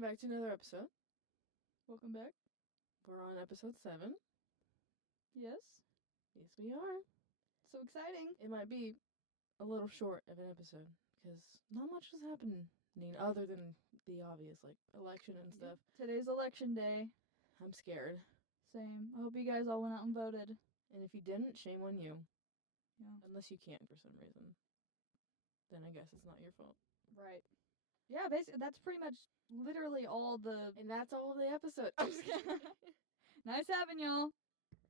welcome back to another episode. Welcome back. We're on episode 7. Yes. Yes, we are. So exciting. It might be a little short of an episode because not much was happening other than the obvious, like election and stuff. Today's election day. I'm scared. Same. I hope you guys all went out and voted. And if you didn't, shame on you. Yeah. Unless you can't for some reason. Then I guess it's not your fault. Right. Yeah, basically, that's pretty much literally all the... And that's all of the episode. I'm just kidding. Nice having y'all.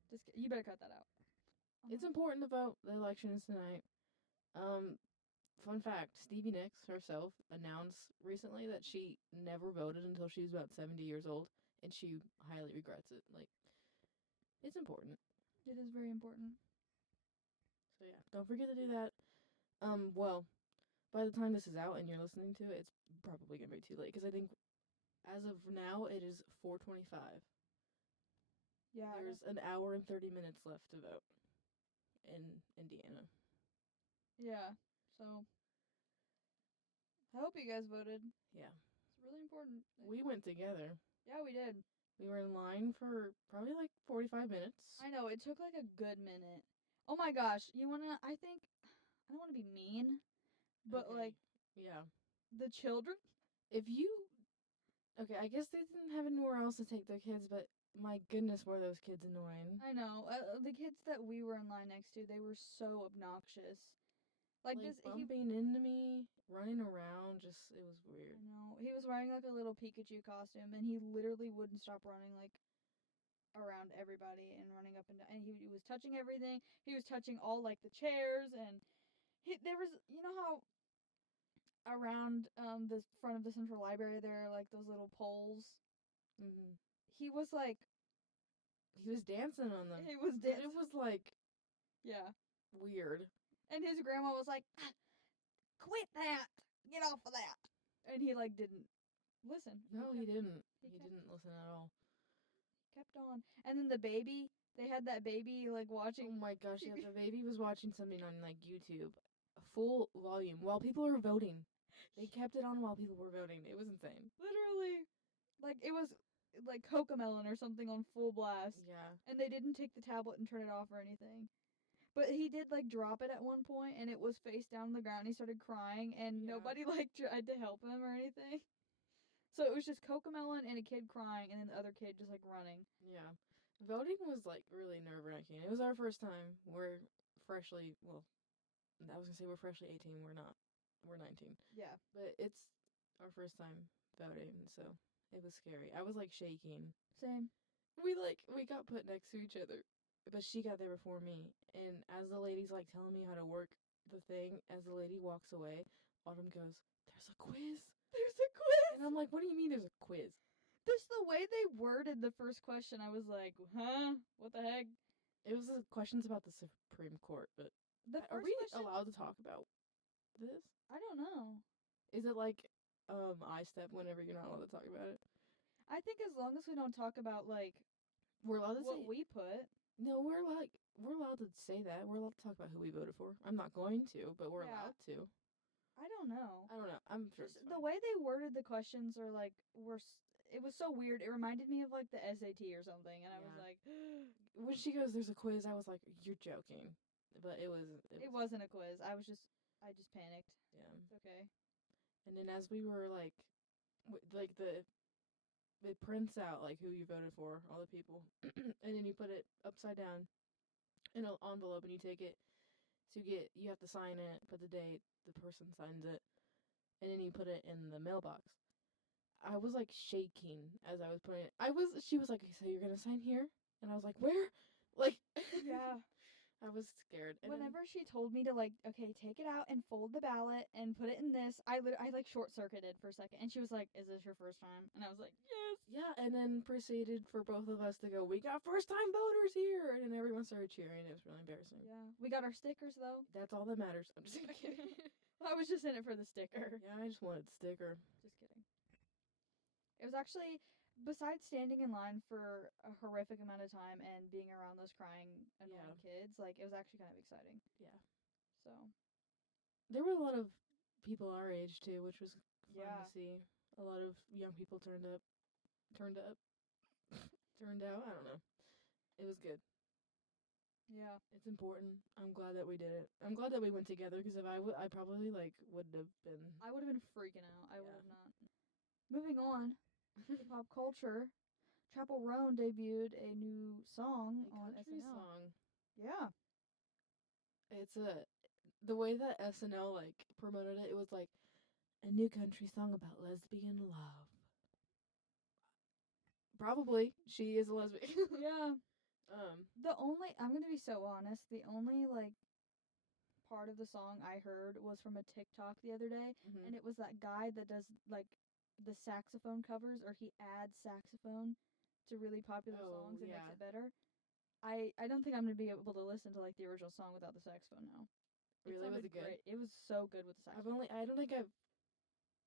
You better cut that out. It's important to vote. The election is tonight. Fun fact, Stevie Nicks herself announced recently that she never voted until she was about 70 years old, and she highly regrets it. Like, it's important. It is very important. So yeah, don't forget to do that. Well, by the time this is out and you're listening to it, it's probably gonna be too late, because I think as of now it is 4:25. Yeah. There's an hour and 30 minutes left to vote in Indiana. Yeah. So, I hope you guys voted. Yeah. It's really important. We went together. Yeah, we did. We were in line for probably like 45 minutes. I know, it took like a good minute. Oh my gosh, I don't want to be mean, but Okay. like, yeah. the children? Okay, I guess they didn't have anywhere else to take their kids, but my goodness, were those kids annoying. I know, the kids that we were in line next to, they were so obnoxious. Like this, bumping into me, running around, it was weird. I know, he was wearing like a little Pikachu costume, and he literally wouldn't stop running like around everybody and running up and down, and he was touching everything. He was touching all like the chairs, and there was, you know how around the front of the central library there are like those little poles. Mm-hmm. He was dancing on them. He was dancing. It was like, yeah, weird. And his grandma was like, "Quit that! Get off of that!" And he like didn't listen. No, he didn't. He didn't listen at all. Kept on. And then the baby, they had that baby like watching. Oh my gosh, yeah, the baby was watching something on like YouTube, full volume, while people were voting. They kept it on while people were voting. It was insane. Literally. Like, it was like Cocomelon or something on full blast. Yeah. And they didn't take the tablet and turn it off or anything. But he did like drop it at one point, and it was face down on the ground, and he started crying, and nobody like tried to help him or anything. So it was just Cocomelon and a kid crying, and then the other kid just like running. Yeah. Voting was like really nerve-wracking. It was our first time. We're freshly 18. We're not. We're 19. Yeah. But it's our first time voting, so it was scary. I was like shaking. Same. We got put next to each other, but she got there before me. And as the lady's like telling me how to work the thing, as the lady walks away, Autumn goes, "There's a quiz." There's a quiz. And I'm like, "What do you mean there's a quiz?" Just the way they worded the first question, I was like, huh? What the heck? It was questions about the Supreme Court, but are we allowed to talk about this? I don't know. Is it like I step whenever you're not allowed to talk about it? I think as long as we don't talk about like we're allowed to what we put. No, we're allowed to say that. We're allowed to talk about who we voted for. I'm not going to, but we're allowed to. I don't know. I'm sure the way they worded the questions are like it was so weird. It reminded me of like the SAT or something, and I was like, when she goes, "There's a quiz," I was like, "You're joking," but it wasn't a quiz. I just panicked. Yeah. It's okay. And then as we were like it prints out like who you voted for, all the people, and then you put it upside down in an envelope, and you take it. So you have to sign it, put the date, the person signs it, and then you put it in the mailbox. I was like shaking as I was putting it. She was like, "So you're gonna sign here?" And I was like, "Where?" Like, yeah. I was scared. And whenever she told me to like, okay, take it out and fold the ballot and put it in this, I like short circuited for a second, and she was like, "Is this your first time?" And I was like, "Yes." Yeah, and then proceeded for both of us to go, "We got first time voters here," and then everyone started cheering. It was really embarrassing. Yeah, we got our stickers though. That's all that matters. I'm just kidding. I was just in it for the sticker. Yeah, I just wanted the sticker. Just kidding. It was actually, besides standing in line for a horrific amount of time and being around those crying, annoying kids, like, it was actually kind of exciting. Yeah. So. There were a lot of people our age, too, which was fun to see. A lot of young people turned out. Turned out. I don't know. It was good. Yeah. It's important. I'm glad that we did it. I'm glad that we went together because if I probably like wouldn't have been. I would have been freaking out. I would Yeah. have not. Moving on to pop culture. Chappell Roan debuted a new song A on country SNL. song. Yeah. It's the way that SNL like promoted it. It was like a new country song about lesbian love. Probably she is a lesbian. Yeah. um. I'm gonna be so honest, the only like part of the song I heard was from a TikTok the other day, Mhm. and it was that guy that does like the saxophone covers, or he adds saxophone to really popular songs and makes Yeah. it better. I don't think I'm gonna be able to listen to like the original song without the saxophone now. It Really, was sounded it good? great. It was so good with the saxophone. I don't think I've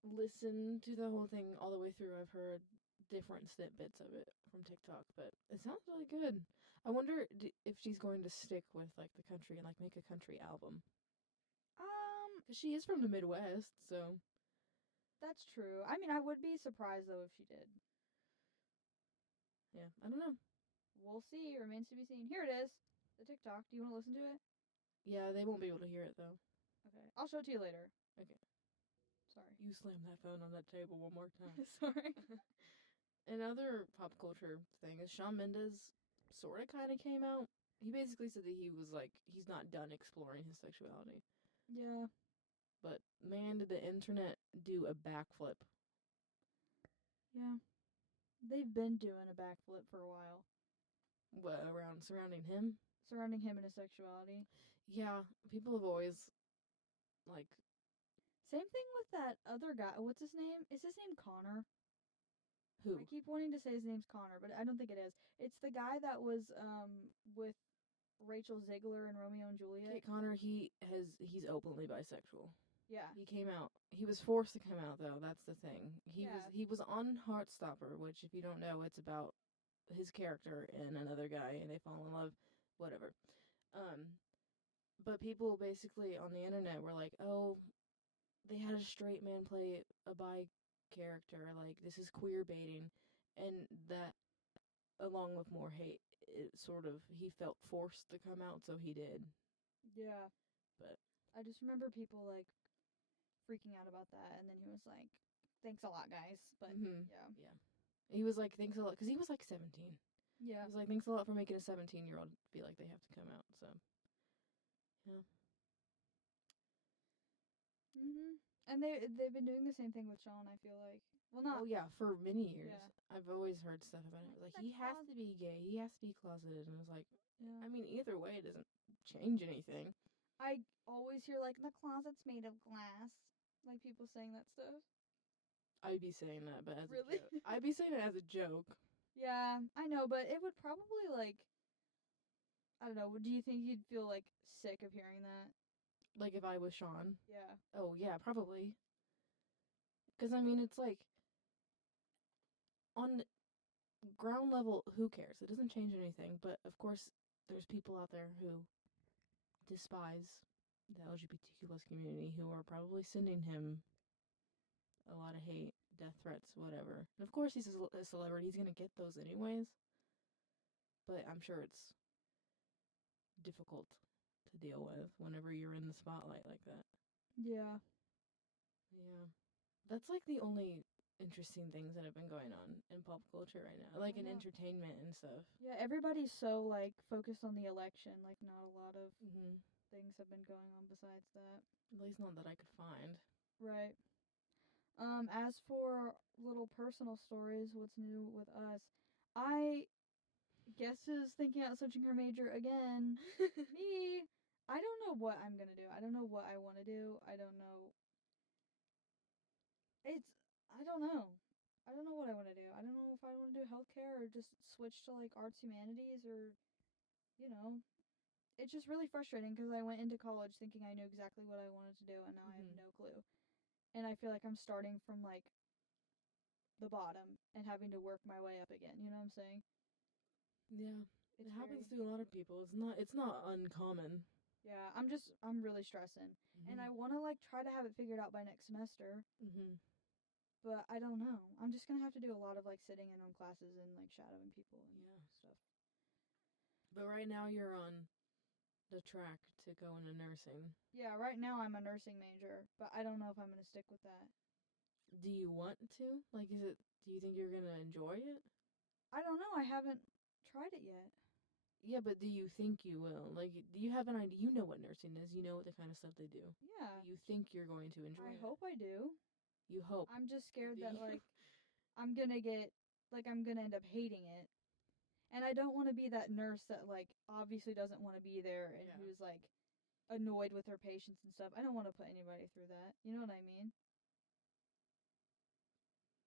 listened to the whole thing all the way through. I've heard different snippets of it from TikTok, but it sounds really good. I wonder if she's going to stick with like the country and like make a country album. Cause she is from the Midwest, so That's true. I mean, I would be surprised though if she did. yeah, I don't know. We'll see. Remains to be seen. Here it is. The TikTok. Do you want to listen to it? Yeah, they won't be able to hear it though. Okay. I'll show it to you later. Okay, Sorry. you slam that phone on that table one more time. Sorry. Another pop culture thing is Shawn Mendes sort of kind of came out. He basically said that he was like he's not done exploring his sexuality. Yeah. But man, did the internet do a backflip. Yeah. They've been doing a backflip for a while. What, around surrounding him? Surrounding him and his sexuality. Yeah, people have always, like... Same thing with that other guy. What's his name? Is his name Connor? Who? I keep wanting to say his name's Connor, but I don't think it is. It's the guy that was with Rachel Ziegler and Romeo and Juliet. Kate Connor, he's openly bisexual. Yeah. He came out. He was forced to come out, though. That's the thing. Yeah. He was on Heartstopper, which, if you don't know, it's about his character and another guy, and they fall in love, whatever. But people basically on the internet were like, oh, they had a straight man play a bi character, like, this is queer baiting, and that, along with more hate, it sort of, he felt forced to come out, so he did. Yeah. But I just remember people like freaking out about that, and then he was like, "Thanks a lot, guys." But yeah. He was like, thanks a lot, because he was like 17. Yeah. He was like, thanks a lot for making a 17-year-old feel like they have to come out, so. Yeah. And they've been doing the same thing with Shawn. I feel like. Well, not. Oh, yeah, for many years. Yeah. I've always heard stuff about it. Like, he has to be gay. He has to be closeted. And I was like, Yeah. I mean, either way, it doesn't change anything. I always hear like the closet's made of glass. Like people saying that stuff. I'd be saying that, but as Really? a joke. I'd be saying it as a joke. Yeah, I know, but it would probably like. I don't know. Do you think you'd feel like sick of hearing that? Like, if I was Shawn. Yeah. Oh, yeah, probably. Because, I mean, it's like, on ground level, who cares? It doesn't change anything. But, of course, there's people out there who despise the LGBTQ plus community who are probably sending him a lot of hate, death threats, whatever. And of course, he's a celebrity. He's going to get those anyways. But I'm sure it's difficult to deal with whenever you're in the spotlight like that. Yeah. Yeah. That's like the only interesting things that have been going on in pop culture right now. Like in entertainment and stuff. Yeah, everybody's so like focused on the election, like not a lot of things have been going on besides that. At least not that I could find. Right. As for little personal stories, what's new with us? I guess is thinking out switching her major again. Me. I don't know what I'm gonna do. I don't know what I want to do. I don't know. I don't know. I don't know what I want to do. I don't know if I want to do healthcare or just switch to like arts humanities or, you know, it's just really frustrating because I went into college thinking I knew exactly what I wanted to do and now I have no clue. And I feel like I'm starting from like the bottom and having to work my way up again. You know what I'm saying? Yeah. It happens to a lot of people. It's not uncommon. Yeah, I'm really stressing. And I want to like try to have it figured out by next semester. But I don't know. I'm just gonna have to do a lot of like sitting in on classes and like shadowing people and stuff. But right now you're on the track to go into nursing. Yeah, right now I'm a nursing major, but I don't know if I'm gonna stick with that. Do you want to? Like, do you think you're gonna enjoy it? I don't know. I haven't tried it yet. Yeah, but do you think you will? Like, do you have an idea? You know what nursing is. You know what the kind of stuff they do. Yeah. Do you think you're going to enjoy it? I hope I do. You hope. I'm just scared Do that you? like I'm gonna end up hating it. And I don't want to be that nurse that like obviously doesn't want to be there and Yeah. who's like annoyed with her patients and stuff. I don't want to put anybody through that. You know what I mean?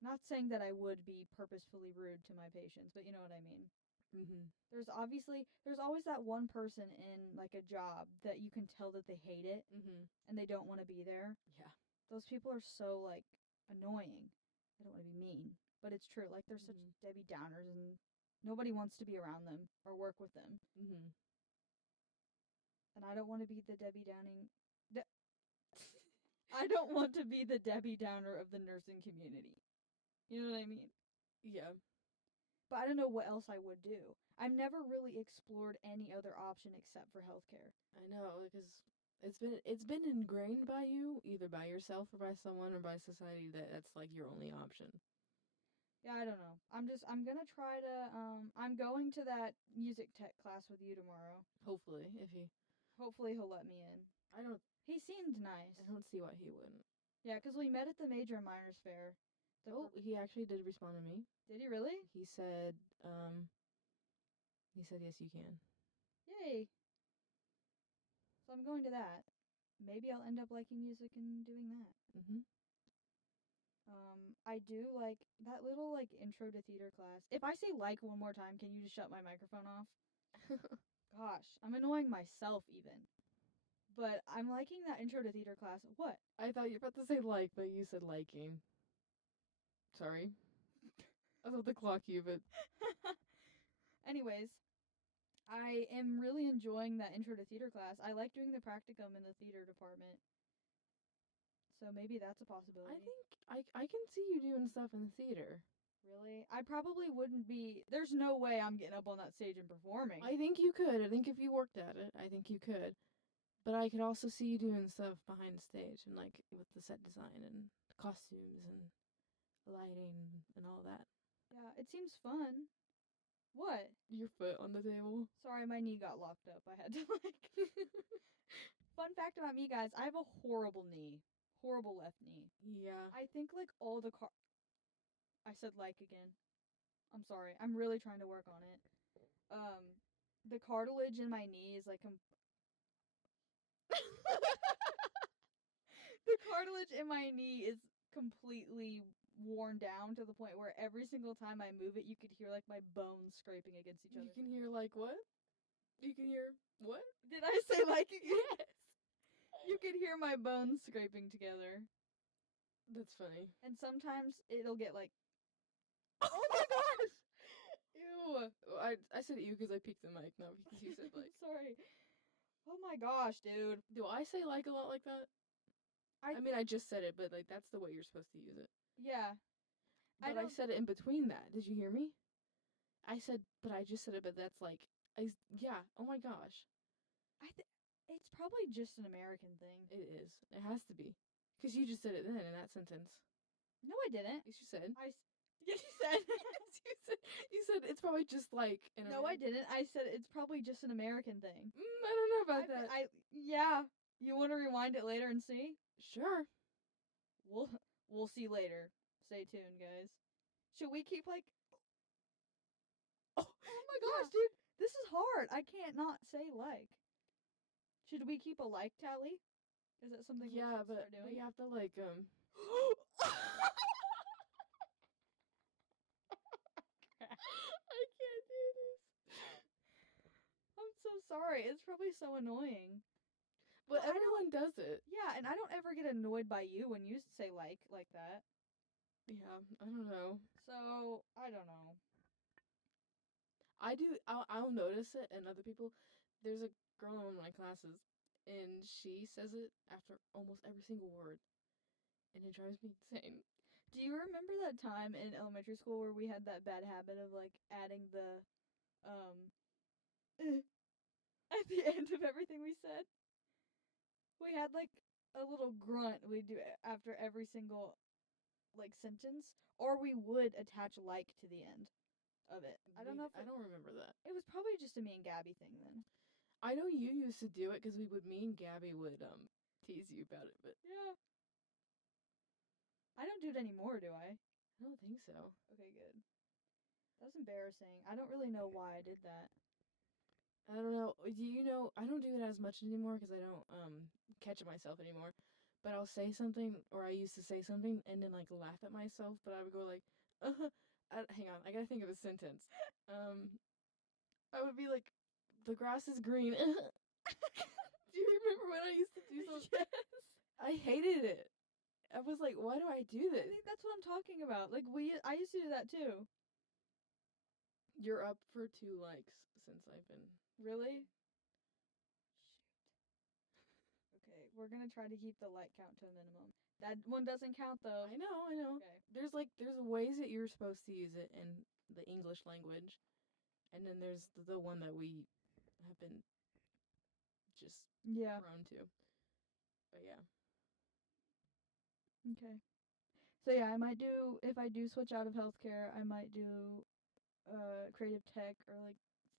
Not saying that I would be purposefully rude to my patients, but you know what I mean. Mhm. There's always that one person in like a job that you can tell that they hate it Mhm. and they don't want to be there. Yeah. Those people are so like annoying. I don't want to be mean, but it's true. Like they're such Mhm. Debbie Downers and nobody wants to be around them or work with them. Mhm. And I don't want to be the Debbie Downing. I don't want to be the Debbie Downer of the nursing community. You know what I mean? Yeah. But I don't know what else I would do. I've never really explored any other option except for healthcare. I know, because it's been ingrained by you, either by yourself or by someone or by society, that that's like your only option. Yeah, I don't know. I'm gonna try to I'm going to that music tech class with you tomorrow. Hopefully, if he, Hopefully he'll let me in. I don't, He seemed nice. I don't see why he wouldn't. Yeah, 'cause we met at the Major and Minors Fair. He actually did respond to me. Did he really? He said, yes, you can. Yay. So I'm going to that. Maybe I'll end up liking music and doing that. Mhm. I do like that little like intro to theater class. If I say like one more time, can you just shut my microphone off? Gosh, I'm annoying myself even. But I'm liking that intro to theater class. What? I thought you were about to say like, but you said liking. Sorry. I was about to clock you, but Anyways, I am really enjoying that intro to theater class. I like doing the practicum in the theater department. So maybe that's a possibility. I think I can see you doing stuff in the theater. Really? I probably wouldn't be. There's no way I'm getting up on that stage and performing. I think you could. I think if you worked at it, I think you could. But I could also see you doing stuff behind the stage and like with the set design and costumes and lighting and all that. Yeah, it seems fun. What? Your foot on the table. Sorry, my knee got locked up. I had to like. Fun fact about me, guys, I have a horrible knee. Horrible left knee. Yeah. I think like all the I said like again. I'm sorry. I'm really trying to work on it. The cartilage in my knee is like the cartilage in my knee is completely worn down to the point where every single time I move it, you could hear like my bones scraping against each other. You can hear like what? You can hear what? Did I say like again? Yes. You could hear my bones scraping together. That's funny. And sometimes it'll get like Oh my gosh! Ew. I said ew because I peeked the mic, not because you said like. Sorry. Oh my gosh, dude. Do I say like a lot like that? I mean, I just said it, but like that's the way you're supposed to use it. Yeah. But I said it in between that. Did you hear me? I said, but I just said it, but that's like, yeah. Oh my gosh. It's probably just an American thing. It is. It has to be, because you just said it then in that sentence. No, I didn't. Yes, you said. Yes, you said. Yes, you said. You said it's probably just like. No, I didn't. I said it's probably just an American thing. I don't know about that. Yeah. You want to rewind it later and see? Sure. We'll see later. Stay tuned, guys. Should we keep like? Oh my gosh, dude, this is hard. I can't not say like. Should we keep a like tally? Is that something? Yeah, we but start doing? you have to like I can't do this. I'm so sorry. It's probably so annoying. But everyone does it. Yeah, and I don't ever get annoyed by you when you say like that. Yeah, I don't know. So, I don't know. I do. I'll notice it, and other people. There's a girl in one of my classes, and she says it after almost every single word, and it drives me insane. Do you remember that time in elementary school where we had that bad habit of like adding the at the end of everything we said? We had like a little grunt we'd do after every single like sentence, or we would attach like to the end of it. I don't know if I don't remember that. it was probably just a me and Gabby thing then. I know you used to do it because me and Gabby would tease you about it, but Yeah. I don't do it anymore, do I? I don't think so. Okay, good. That was embarrassing. I don't really know why I did that. I don't know. Do you know? I don't do it as much anymore because I don't catch it myself anymore. But I'll say something, or I used to say something, and then like laugh at myself. But I would go like, hang on, I gotta think of a sentence. I would be like, the grass is green. Do you remember when I used to do something? Yes. I hated it. I was like, why do I do I this? think that's what I'm talking about. Like I used to do that too. You're up for 2 likes since I've been. Really? Shoot. Okay, we're gonna try to keep the like count to a minimum. That one doesn't count though. I know. Okay. There's ways that you're supposed to use it in the English language, and then there's the one that we have been just Yeah. prone to. But yeah. Okay. So yeah, I might do if I do switch out of healthcare, I might do creative tech or like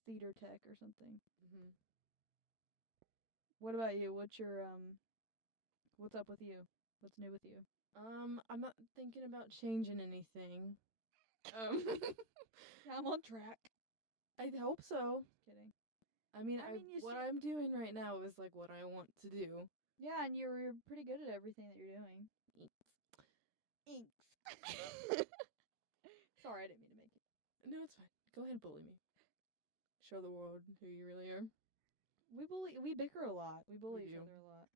theater tech or something. Mhm. What about you? What's up with you? What's new with you? I'm not thinking about changing anything. Um, Yeah, I'm on track. I hope so. Kidding. I mean, I mean, you what see- I'm doing right now is like what I want to do. Yeah, and you're pretty good at everything that you're doing. Inks. Sorry, I didn't mean to make it. No, it's fine. Go ahead and bully me. Show the world who you really are. We bicker a lot. We bully We each do. other a lot.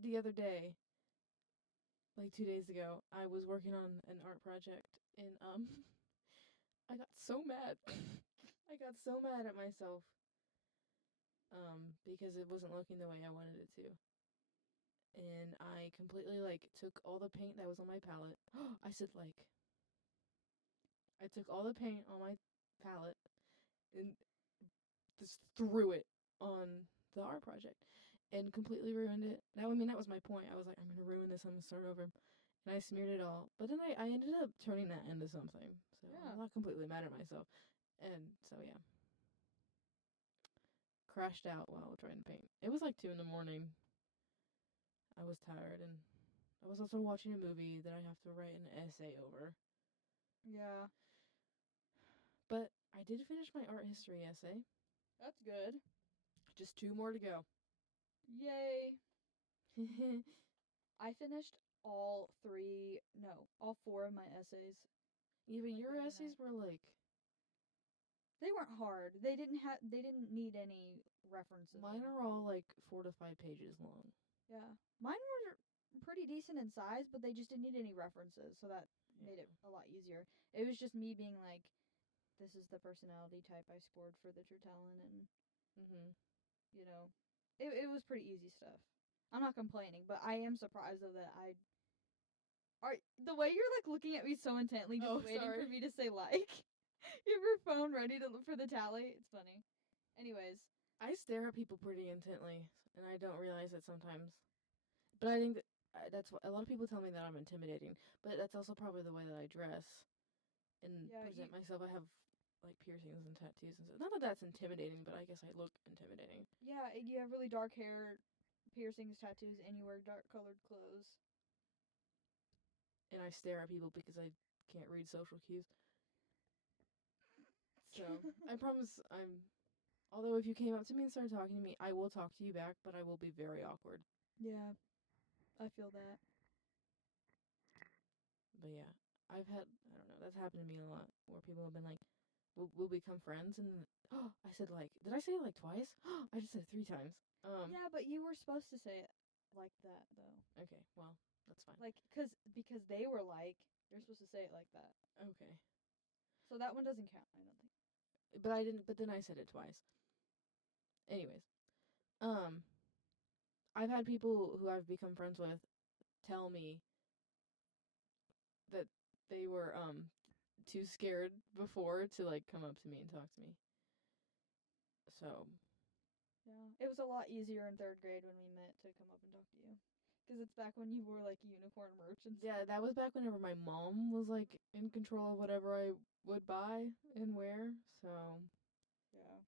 The other day, like 2 days ago, I was working on an art project, and I got so mad. I got so mad at myself, because it wasn't looking the way I wanted it to. And I completely like took all the paint that was on my palette. I said like I took all the paint on my palette and just threw it on the art project and completely ruined it. That was my point. I was like, I'm gonna ruin this. I'm gonna start over. And I smeared it all. But then I ended up turning that into something. So Yeah. I'm not completely mad at myself. And so yeah. Crashed out while trying to paint. It was like 2 in the morning. I was tired, and I was also watching a movie that I have to write an essay over. Yeah. But I did finish my art history essay. That's good. Just 2 more to go. Yay. I finished all four of my essays. Even Like your the other essays night. were like, They weren't hard. They didn't need any references. mine are all like 4 to 5 pages long. Yeah. Mine were pretty decent in size, but they just didn't need any references, so that made it a lot easier. It was just me being like, this is the personality type I scored for the Tertellin, and Mhm. you know, it was pretty easy stuff. I'm not complaining, but I am surprised though that I are the way you're like looking at me so intently, just waiting sorry. for me to say like. You have your phone ready to look for the tally. It's funny. Anyways, I stare at people pretty intently, and I don't realize it sometimes. But I think that that's what a lot of people tell me that I'm intimidating. But that's also probably the way that I dress and yeah, present myself. I have like piercings and tattoos and stuff. Not that that's intimidating, but I guess I look intimidating. you have really dark hair, piercings, tattoos, and you wear dark colored clothes. And I stare at people because I can't read social cues. So I promise I'm. Although if you came up to me and started talking to me, I will talk to you back, but I will be very awkward. Yeah, I feel that. But yeah, I've had I don't know, that's happened to me a lot where people have been like, we'll become friends, and then, I said like, did I say it like twice? I just said it 3 times. Yeah, but you were supposed to say it like that though. Okay, well, that's fine. Like, because they were like, you're supposed to say it like that. Okay, So that one doesn't count. I don't think. but I didn't. But then I said it twice. Anyways, um, I've had people who I've become friends with tell me that they were too scared before to like come up to me and talk to me. So Yeah. It was a lot easier in 3rd grade when we met to come up and talk to you. Because it's back when you wore like unicorn merch and yeah, stuff. that was back whenever my mom was like in control of whatever I would buy and wear. So Yeah.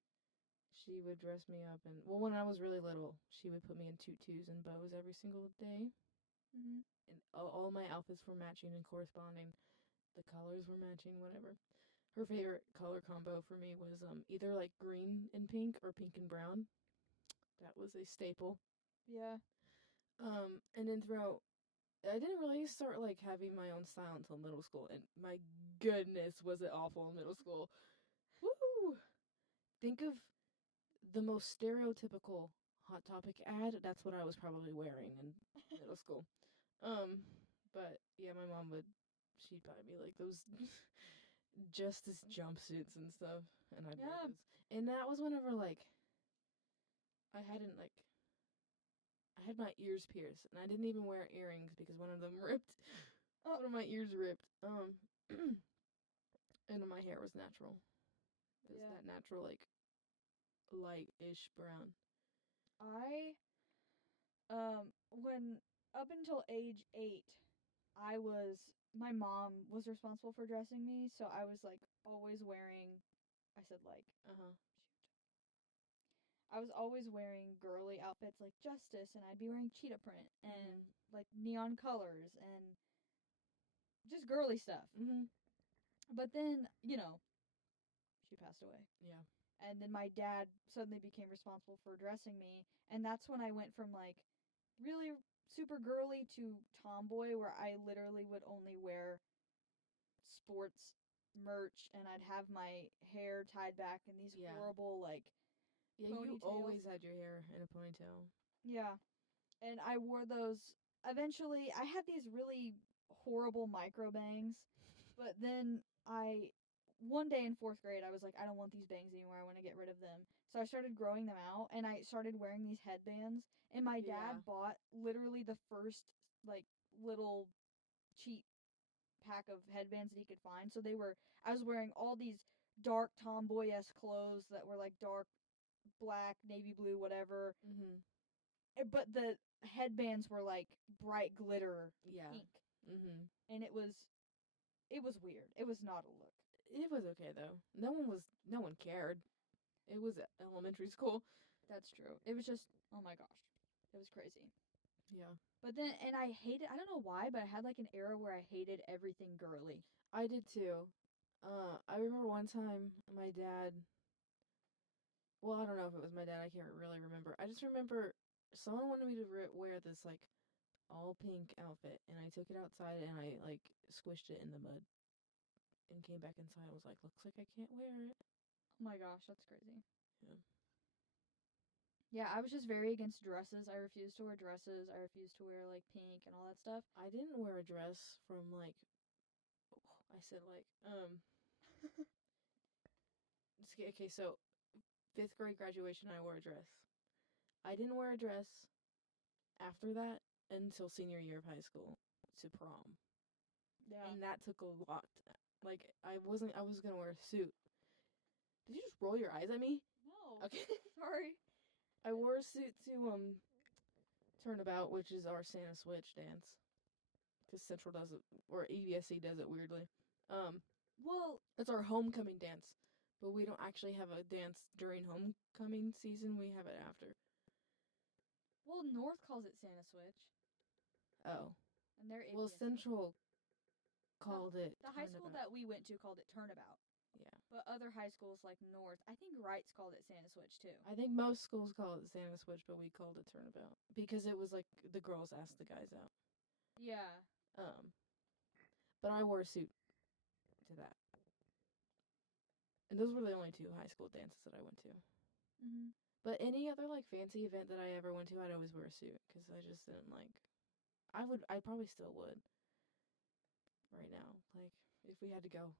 she would dress me up, and well, when I was really little, she would put me in tutus and bows every single day, Mhm. and all my outfits were matching and corresponding. The colors were matching, whatever. Her favorite color combo for me was either like green and pink or pink and brown. That was a staple. Yeah. And then throughout, I didn't really start like having my own style until middle school, and my goodness, was it awful in middle school. Woo! Think of the most stereotypical Hot Topic ad. That's what I was probably wearing in middle school. Um, but yeah, my mom would, she'd buy me like those justice jumpsuits and stuff, and I'd wear Yeah. those. And that was whenever like I hadn't like I had my ears pierced, and I didn't even wear earrings because one of them ripped. Oh. One of my ears ripped. And my hair was natural. It was Yeah. that natural like light-ish brown. I when up until age 8, my mom was responsible for dressing me, so I was like always wearing I said like Uh huh. I was always wearing girly outfits like Justice, and I'd be wearing cheetah print and like neon colors and just girly stuff. Mhm. But then, she passed away. Yeah. And then my dad suddenly became responsible for dressing me, and that's when I went from like really super girly to tomboy, where I literally would only wear sports merch, and I'd have my hair tied back in these Yeah. horrible like Yeah, you ponytails. always had your hair in a ponytail. Yeah. And I wore those. Eventually, I had these really horrible micro bangs, but then one day in 4th grade, I was like, I don't want these bangs anymore. I want to get rid of them. So I started growing them out, and I started wearing these headbands. And my Yeah. dad bought literally the first like little cheap pack of headbands that he could find. So I was wearing all these dark tomboy-esque clothes that were like dark black, navy blue, whatever, Mhm. but the headbands were like bright glitter Yeah. pink, Mhm. and it was weird. It was not a look. It was okay though. No one cared. It was elementary school. That's true. It was just, oh my gosh, it was crazy. Yeah. But then, and I hated. I don't know why, but I had like an era where I hated everything girly. I did too. I remember one time my dad. Well, I don't know if it was my dad. I can't really remember. I just remember someone wanted me to wear this like all pink outfit, and I took it outside and I like squished it in the mud and came back inside. I was like, looks like I can't wear it. Oh my gosh, that's crazy. Yeah. Yeah, I was just very against dresses. I refused to wear dresses. I refused to wear like pink and all that stuff. I didn't wear a dress from like I said like okay, so 5th grade graduation I wore a dress. I didn't wear a dress after that until senior year of high school to prom. Yeah. And that took a lot. Like I was gonna wear a suit. Did you just roll your eyes at me? No. Okay. Sorry. I wore a suit to Turnabout, which is our Santa Switch dance. Because Central does it, or EVSC does it weirdly. Um, Well, it's our homecoming dance, but we don't actually have a dance during homecoming season. We have it after. North calls it Santa Switch, Oh, and they're well, ABS. Central called it The high school Turnabout. that we went to called it Turnabout. Yeah, But other high schools like North, I think Wrights called it Santa Switch too. I think most schools call it Santa Switch, but we called it Turnabout because it was like the girls asked the guys out. Yeah. Um, but I wore a suit to that. And those were the only 2 high school dances that I went to. Mhm. But any other like fancy event that I ever went to, I'd always wear a suit because I just didn't like. I probably still would right now. Like if we had to go,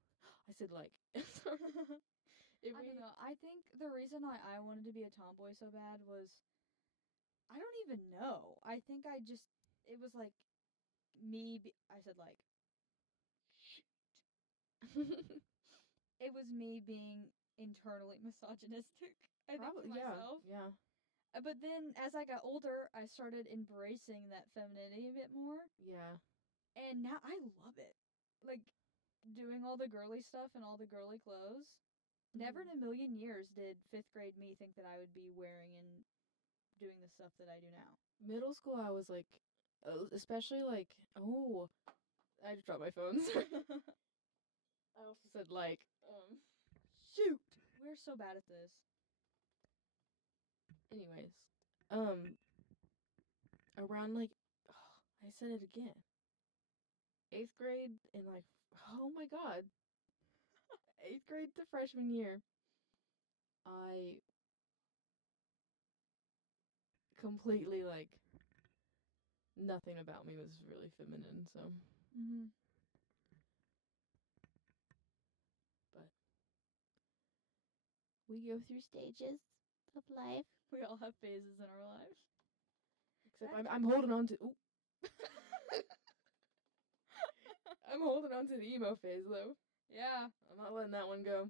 I said like. If I don't we. know. I think the reason why I wanted to be a tomboy so bad was I don't even know. I think it was like I said like It was me being internally misogynistic, I think, to Probably, yeah, myself. yeah. But then, as I got older, I started embracing that femininity a bit more. Yeah. And now I love it. Like, doing all the girly stuff and all the girly clothes. Never in a million years did 5th grade me think that I would be wearing and doing the stuff that I do now. Middle school, I was like, especially like, oh, I just dropped my phones. I also said like, Shoot! We're so bad at this. anyways, around like, oh, I said it again. 8th grade and like, oh my god, 8th grade to freshman year, I completely like nothing about me was really feminine. So, Mm-hmm. but we go through stages of life. We all have phases in our lives. Except I'm holding on to. Ooh. I'm holding on to the emo phase though. Yeah. I'm not letting that one go.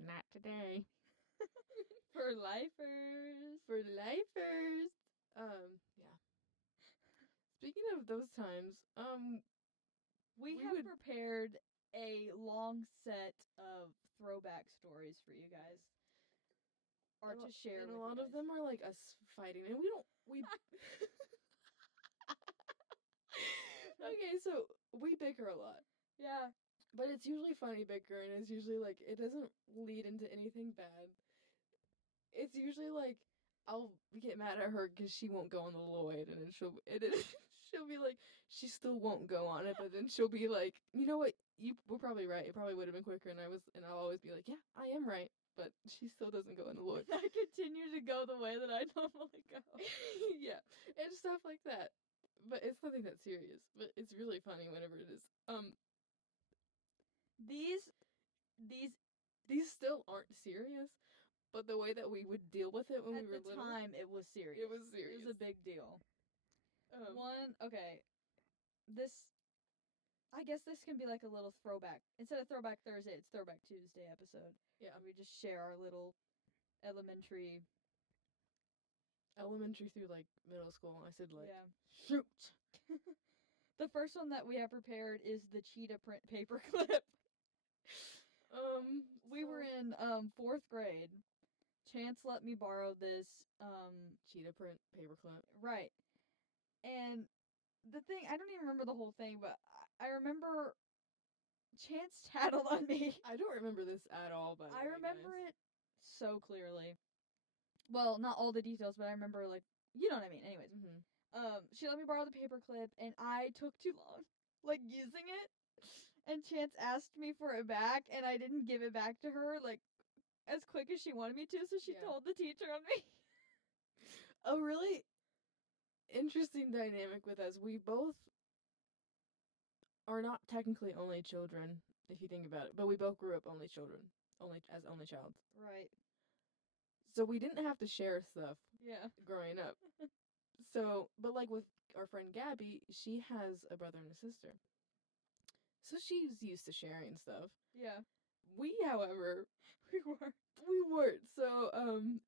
Not today. For lifers. For lifers. Yeah. Speaking of those times, we have prepared a long set of throwback stories for you guys. Or to share and with a lot you of guys. them are like us fighting, and we okay, so we bicker a lot. Yeah. But it's usually funny bicker, and it's usually like it doesn't lead into anything bad. It's usually like I'll get mad at her because she won't go on the Lloyd, and then she'll be like she still won't go on it, but then she'll be like, you know what, you were probably right. It probably would have been quicker, and I'll always be like, yeah, I am right, but she still doesn't go on the Lloyd. I continue to go the way that I normally go. Yeah, and stuff like that. But it's nothing that serious. But it's really funny whenever it is. These still aren't serious, but the way that we would deal with it when we were little. At the time, it was serious. It was serious. It was a big deal. I guess this can be like a little throwback. Instead of Throwback Thursday, it's Throwback Tuesday episode. Yeah. We just share our little elementary through like middle school. I said like, yeah. Shoot. The first one that we have prepared is the cheetah print paperclip. We were in 4th grade. Chance let me borrow this cheetah print paperclip. Right. And the thing, I don't even remember the whole thing, but I remember Chance tattled on me. I don't remember this at all, but I remember it so clearly. Well, not all the details, but I remember, like, you know what I mean. Anyways, she let me borrow the paperclip, and I took too long, like, using it. And Chance asked me for it back, and I didn't give it back to her, like, as quick as she wanted me to, so she told the teacher on me. A really interesting dynamic with us. We both are not technically only children, if you think about it, but we both grew up only children, as only child. Right. So we didn't have to share stuff. Yeah. Growing up. So, but like with our friend Gabby, she has a brother and a sister. So she's used to sharing stuff. Yeah. We, however, we weren't. So,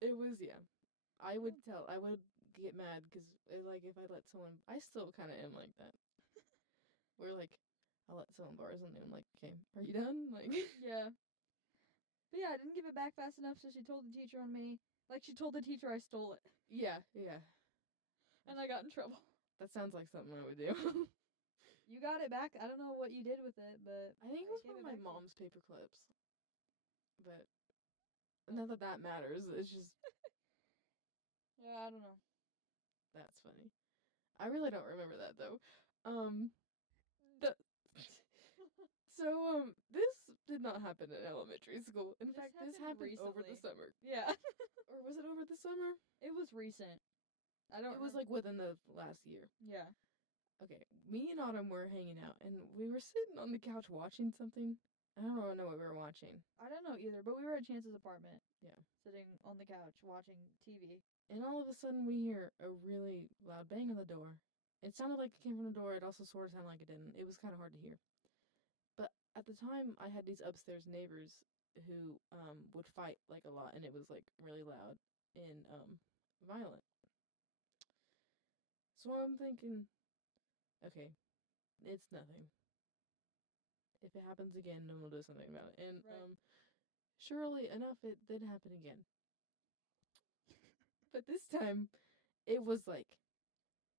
it was, yeah. I would get mad because, like, if I let someone, I still kind of am like that. Where, like, I'll let someone borrow something, I'm like, okay, are you done? Like, yeah. But yeah, I didn't give it back fast enough, so she told the teacher on me. Like, she told the teacher I stole it. Yeah, yeah. And I got in trouble. That sounds like something I would do. You got it back. I don't know what you did with it, but I think it was one of my mom's paper clips. But not that that matters. It's just yeah, I don't know. That's funny. I really don't remember that though. This did not happen in elementary school. In fact, this happened recently. over the summer. Yeah. Or was it over the summer? It was recent. It was like within the last year. Yeah. Okay, me and Autumn were hanging out, and we were sitting on the couch watching something. I don't know what we were watching. I don't know either, but we were at Chance's apartment. Yeah. Sitting on the couch watching TV. And all of a sudden we hear a really loud bang on the door. It sounded like it came from the door. It also sort of sounded like it didn't. It was kind of hard to hear. But at the time I had these upstairs neighbors who would fight like a lot, and it was like really loud and violent. So I'm thinking, okay, it's nothing. If it happens again, then we'll do something about it. And Right. surely enough, it did happen again. But this time, it was like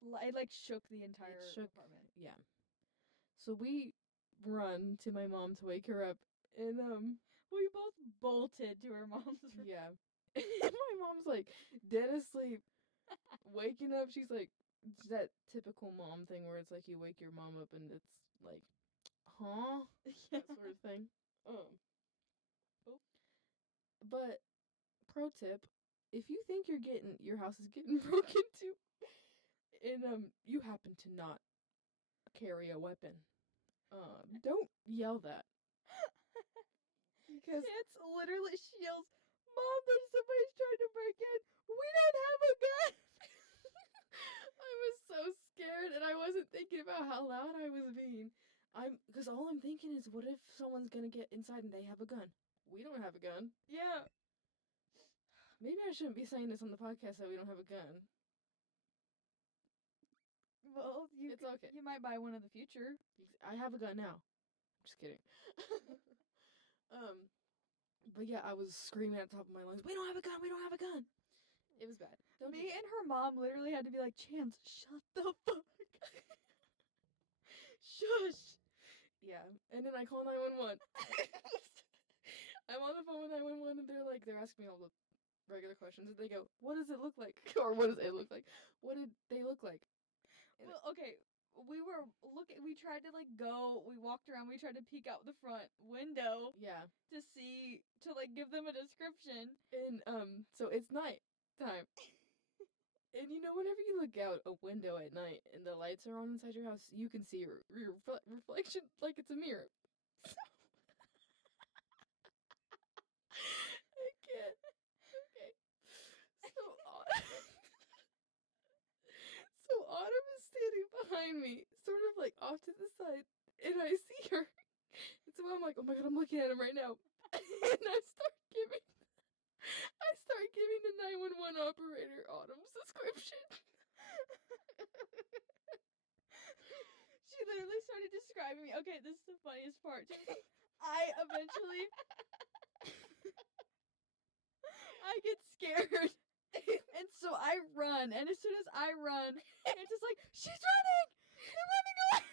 It like shook the entire apartment. Yeah. So we run to my mom to wake her up, and We both bolted to her mom's room. yeah. And my mom's like dead asleep, waking up. She's like that typical mom thing where it's like you wake your mom up and it's like, huh, Yeah. that sort of thing. Oh. But pro tip: if you think your house is getting broken into, and you happen to not carry a weapon, don't yell that. Because It's literally, she yells, "Mom, there's somebody's trying to break in. We don't have a gun." I was so scared, and I wasn't thinking about how loud I was being. Because all I'm thinking is, what if someone's gonna get inside and they have a gun? We don't have a gun. Yeah. Maybe I shouldn't be saying this on the podcast that we don't have a gun. Well, It's okay. You might buy one in the future. I have a gun now. Just kidding. But yeah, I was screaming at the top of my lungs, "We don't have a gun! We don't have a gun!" It was bad. Me and her mom literally had to be like, "Chance, shut the fuck. Shush." Yeah, and then I call 911. I'm on the phone with 911, and they're asking me all the regular questions, and they go, "What does it look like?" Or what does it look like? What did they look like? Well, okay. We were looking. We tried to like go. We walked around. We tried to peek out the front window. Yeah. To see, to like give them a description. And so it's night time. And you know, whenever you look out a window at night and the lights are on inside your house, you can see your reflection like it's a mirror. I can't. Okay. So so Autumn is standing behind me, sort of like off to the side, and I see her. And so I'm like, oh my god, I'm looking at him right now. And I start giving the 911 operator Autumn's description. She literally started describing me. Okay, this is the funniest part. I eventually I get scared. And so I run, and as soon as I run, it's just like, "She's running! They're running away!"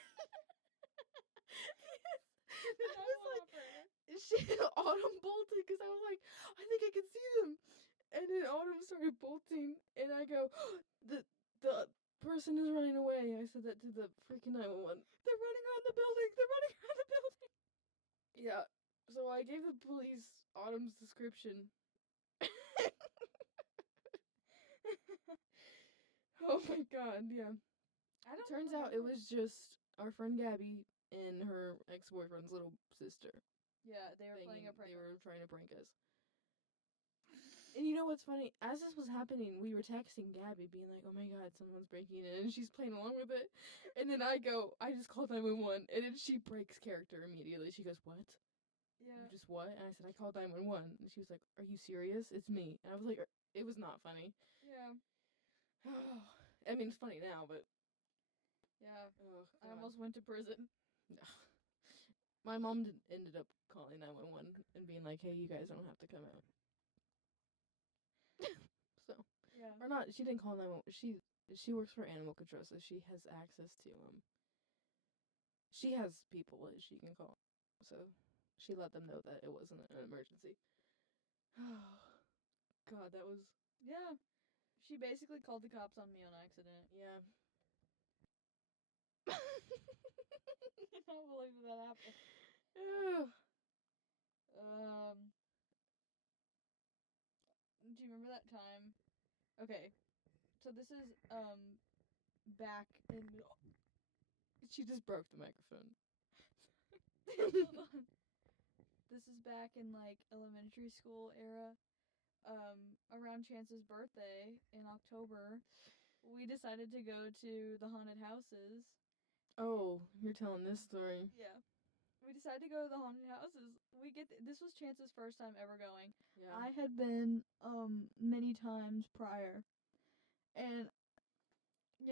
I was like, Autumn bolted because I was like, I think I can see them. And then Autumn started bolting, and I go, the person is running away. I said that to the freaking 911. They're running around the building. They're running around the building. Yeah. So I gave the police Autumn's description. Oh my god, yeah. Turns out it was just our friend Gabby and her ex-boyfriend's little sister. Yeah, they were playing a prank. They were trying to prank us. And you know what's funny? As this was happening, we were texting Gabby, being like, "Oh my god, someone's breaking in," and she's playing along with it. And then I just called 911, and then she breaks character immediately. She goes, "What? Yeah. You just what?" And I said, "I called 911," and she was like, "Are you serious? It's me." And I was like, "It was not funny." Yeah. I mean, it's funny now, but yeah, oh, I almost went to prison. My mom ended up calling 911 and being like, "Hey, you guys don't have to come out." So yeah, or not. She didn't call 911. She works for animal control, so she has access to She has people that she can call, so she let them know that it wasn't an emergency. Oh God, that was yeah. She basically called the cops on me on accident. yeah. I can't believe that happened. Do you remember that time? Okay, so this is back in. She just broke the microphone. Hold on. This is back in like elementary school era. Around Chance's birthday in October, we decided to go to the haunted houses. Oh, you're telling this story. Yeah. we decided to go to the haunted houses. This was Chance's first time ever going. Yeah. I had been many times prior, and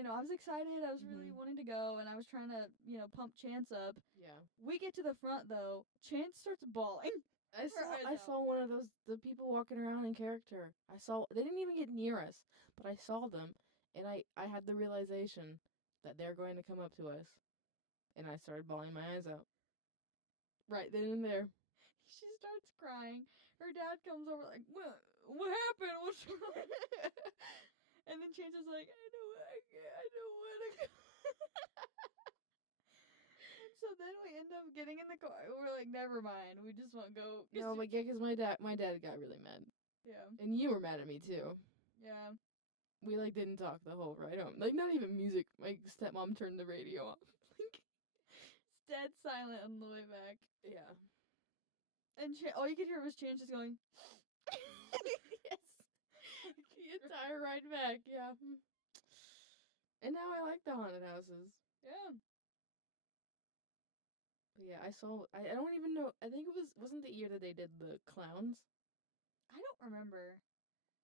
I was excited. I was really wanting to go, and I was trying to pump Chance up. Yeah. We get to the front though. Chance starts bawling. I saw one of the people walking around in character. They didn't even get near us, but I saw them, and I had the realization that they're going to come up to us, and I started bawling my eyes out. Right then and there. She starts crying. Her dad comes over like, what happened? What's wrong? And then Chance is like, I don't want to go. And so then we end up getting in the car. We're like, never mind. We just won't go. No, but yeah, because my dad got really mad. Yeah. And you were mad at me too. Yeah. We didn't talk the whole ride home. Not even music. My stepmom turned the radio off. It's dead silent on the way back. Yeah. And all you could hear was Chance just going. Yes. The entire ride back, yeah. And now I like the haunted houses. Yeah. But yeah, I don't even know. I think wasn't the year that they did the clowns? I don't remember.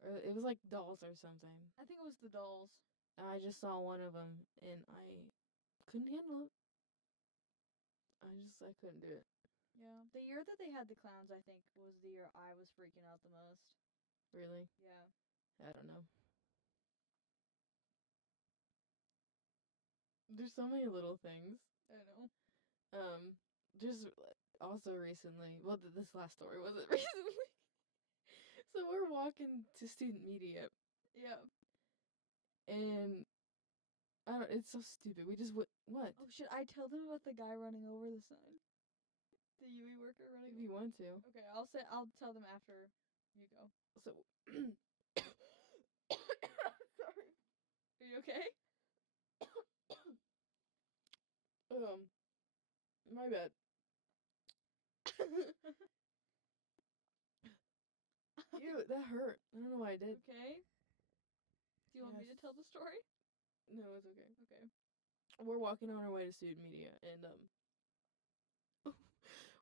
Or it was like dolls or something. I think it was the dolls. I just saw one of them and I couldn't handle it. I couldn't do it. Yeah. The year that they had the clowns, I think, was the year I was freaking out the most. Really? Yeah. I don't know. There's so many little things. I know. Just also recently. Well, this last story wasn't recently. So we're walking to student media. Yeah. And I don't. It's so stupid. We just what? Oh, should I tell them about the guy running over the sign? The UE worker running. If you want to. Okay, I'll tell them after you go. So. Sorry. Are you okay? My bad. Ew, that hurt. I don't know why I did. Okay. Do you want me to tell the story? No, it's okay. Okay. We're walking on our way to student media, and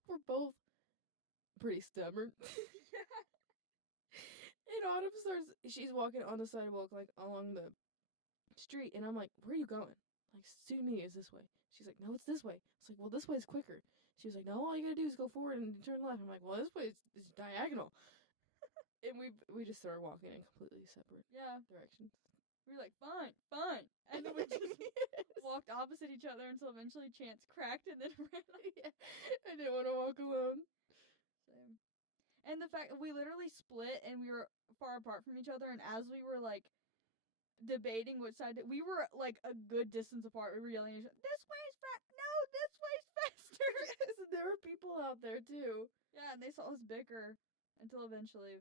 we're both pretty stubborn. Yeah. And Autumn she's walking on the sidewalk, along the street, and I'm like, where are you going? Student media is this way. She's like, no, it's this way. It's like, well, this way's quicker. She was like, no, all you gotta do is go forward and turn left. I'm like, well, this way is diagonal. And we just started walking in completely separate directions. We were like, fine. And then we just walked opposite each other until eventually Chance cracked and then ran off. Yeah. I didn't want to walk alone. Same. And the fact we literally split and we were far apart from each other, and as we were debating which side we were a good distance apart, we were yelling at each other, this way's no, this way's faster. Yes, and there were people out there too. Yeah, and they saw us bicker until eventually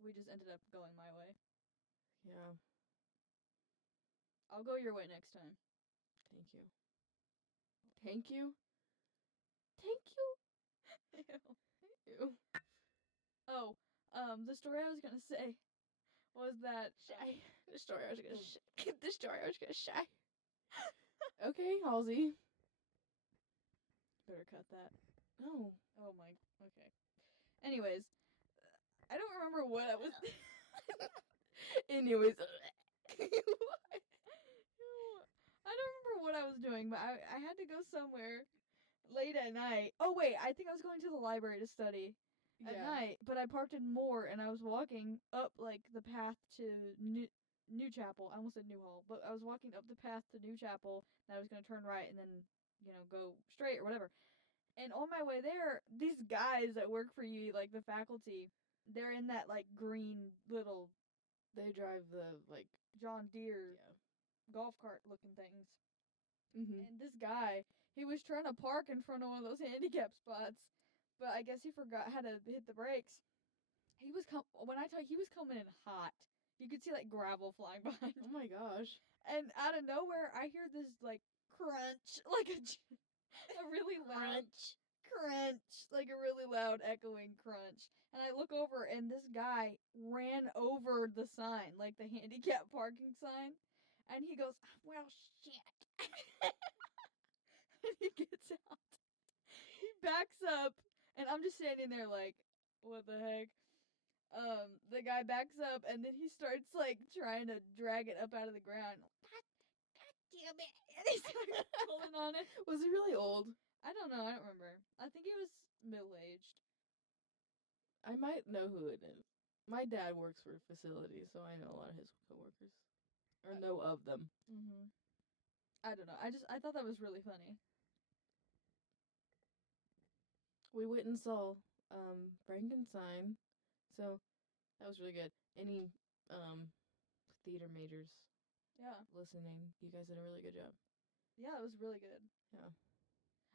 we just ended up going my way. Yeah. I'll go your way next time. Thank you. Thank you? Thank you? Ew. Oh, the story I was gonna say was that The story I was gonna say. Okay, Halsey. Better cut that. No. Oh my. Okay. Anyways, I don't remember what I was. Anyways. I don't remember what I was doing, but I had to go somewhere late at night. Oh wait, I think I was going to the library to study at night, but I parked in Moore and I was walking up the path to New Chapel. I almost said New Hall, but I was walking up the path to New Chapel and I was gonna turn right and then go straight or whatever. And on my way there, these guys that work for you, the faculty, they're in that green little. They drive the John Deere golf cart looking things. Mm-hmm. And this guy, he was trying to park in front of one of those handicap spots, but I guess he forgot how to hit the brakes. He was he was coming in hot. You could see gravel flying behind. Oh my gosh. And out of nowhere, I hear this crunch, a really loud crunch, a really loud echoing crunch. And I look over, and this guy ran over the sign, the handicap parking sign. And he goes, well, shit. And he gets out. backs up, and I'm just standing there like, what the heck? The guy backs up, and then he starts like trying to drag it up out of the ground. God damn it! And he starts pulling on it. Was he really old? I don't know. I don't remember. I think he was middle-aged. I might know who it is. My dad works for a facility, so I know a lot of his coworkers. Or know of them. Mm-hmm. I don't know. I thought that was really funny. We went and saw Frankenstein, so that was really good. Any theater majors Yeah. listening, you guys did a really good job. Yeah, it was really good. Yeah.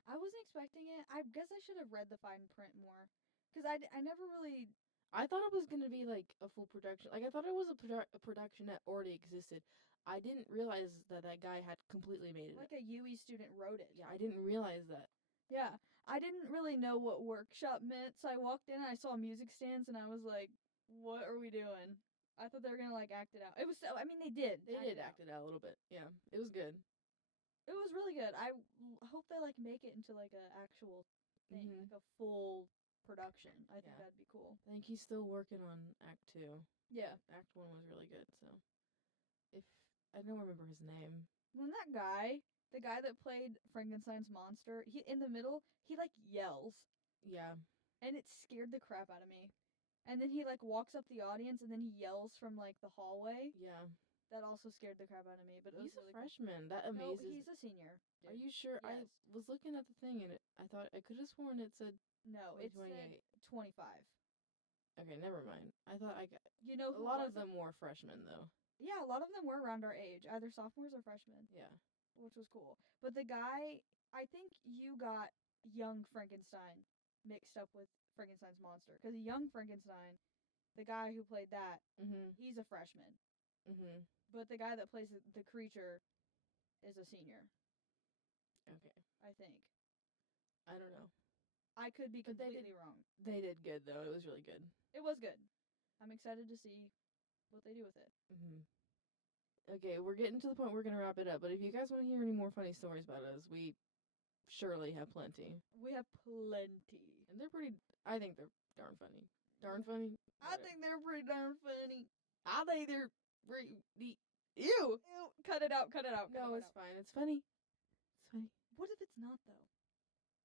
I wasn't expecting it. I guess I should have read the fine print more. Because I never really... I thought it was going to be like a full production. Like, I thought it was a production that already existed. I didn't realize that guy had completely made it. Like a UE student wrote it. Yeah, I didn't realize that. Yeah. I didn't really know what workshop meant, so I walked in and I saw music stands and I was like, what are we doing? I thought they were going to, like, act it out. It was... I mean, they did. They did act it out a little bit. Yeah, it was good. It was really good. I hope they, like, make it into, like, an actual thing. Mhm. Like, a full production. I think Yeah. that'd be cool. I think he's still working on Act 2. Yeah. Act 1 was really good, so. If I don't remember his name. When that guy, the guy that played Frankenstein's monster, he in the middle, he like yells, Yeah. and it scared the crap out of me. And then he like walks up the audience, and then he yells from like the hallway. Yeah. That also scared the crap out of me. But it He's was a really freshman. That cool. No, amazes. he's a senior. Are you sure? Yes. I was looking at the thing and I thought I could have sworn it said. No, it said 25. Okay, never mind. I thought I got. You know, A lot of them were freshmen though. Yeah, a lot of them were around our age, either sophomores or freshmen. Yeah. Which was cool. But the guy, I think you got young Frankenstein mixed up with Frankenstein's monster. Because young Frankenstein, the guy who played that, he's a freshman. But the guy that plays the creature is a senior. Okay. I think. I don't know. I could be completely wrong. They did good though. It was really good. It was good. I'm excited to see what they do with it. Okay, we're getting to the point we're going to wrap it up. But if you guys want to hear any more funny stories about us, we surely have plenty. We have plenty. And they're pretty, I think they're darn funny. Darn funny? I think they're pretty darn funny. I think they're pretty, ew! Ew, cut it out, cut it out. No, it's fine. It's funny. It's funny. What if it's not, though?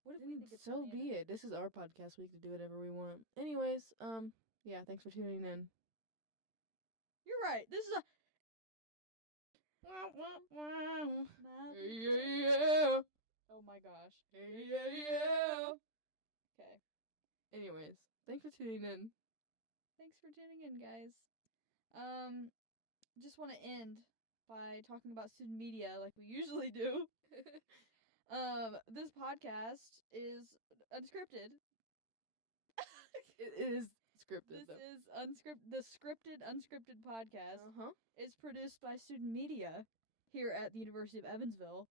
What if we think it's so funny be it. This is our podcast. We can do whatever we want. Anyways, yeah, thanks for tuning in. You're right. This is a... Yeah. Oh my gosh. Yeah. Okay. Anyways, thanks for tuning in. Thanks for tuning in, guys. Just want to end by talking about student media like we usually do. This podcast is unscripted. It is scripted. This is the scripted unscripted podcast is produced by student media here at the University of Evansville.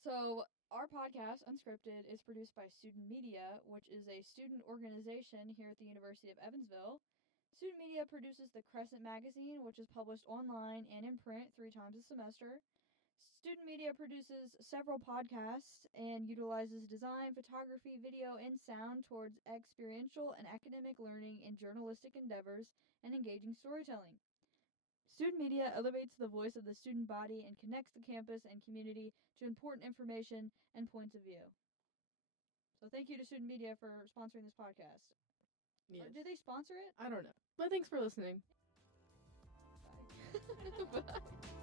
So our podcast Unscripted is produced by Student Media, which is a student organization here at the University of Evansville. Student Media produces the Crescent magazine, which is published online and in print 3 times a semester. Student Media produces several podcasts and utilizes design, photography, video, and sound towards experiential and academic learning in journalistic endeavors and engaging storytelling. Student Media elevates the voice of the student body and connects the campus and community to important information and points of view. So thank you to Student Media for sponsoring this podcast. Yes. Did they sponsor it? I don't know. But thanks for listening. Bye. Bye.